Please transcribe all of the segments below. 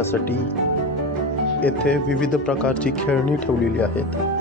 खेळण्यासाठी येथे विविध प्रकारची खेळणी ठेवलेली आहेत.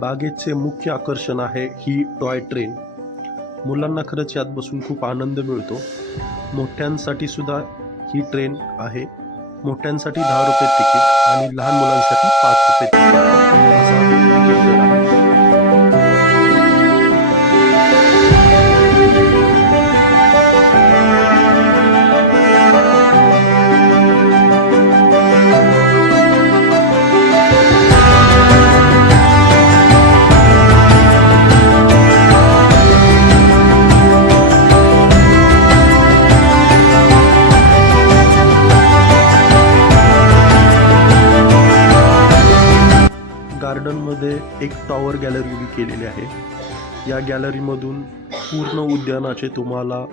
बागेचे मुख्य आकर्षण आहे ही टॉय ट्रेन. मुलांना खरंच यात बसून खूप आनंद मिळतो. मोठ्यांसाठी सुद्धा ही ट्रेन आहे. मोठ्यांसाठी 10 रुपये तिकीट आणि लहान मुलांसाठी 5 रुपये तिकीट. गार्डनमध्ये एक टॉवर गॅलरी उभी केलेली आहे. या गॅलरीमधून पूर्ण उद्यानाचे तुम्हाला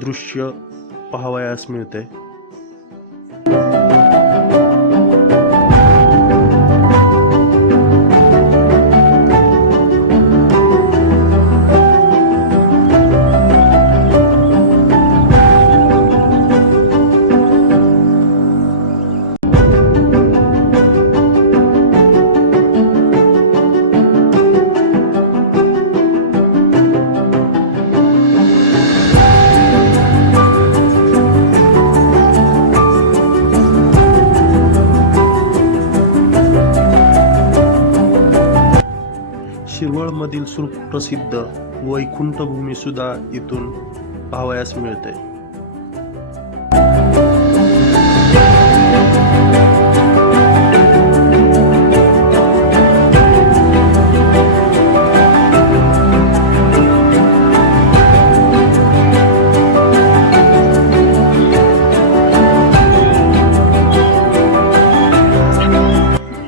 दृश्य पाहावयास मिळते. शिरवळमधील सुप्रसिद्ध वैकुंठ भूमी सुद्धा इथून पाहावयास मिळते.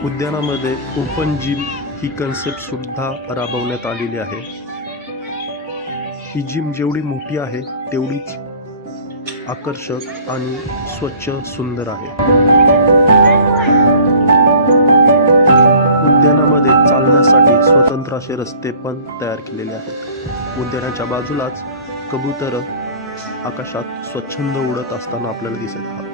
उद्यानामध्ये ओपन जिम ही कन्सेप्ट सुद्धा राबवण्यात आलेली आहे. ही जिम जेवढी मोठी आहे तेवढीच आकर्षक आणि स्वच्छ सुंदर आहे. उद्यानामध्ये चालण्यासाठी स्वतंत्र असे रस्ते पण तयार केलेले आहेत. उद्यानाच्या बाजूलाच कबूतर आकाशात स्वच्छंद उडत असताना आपल्याला दिसत आहेत.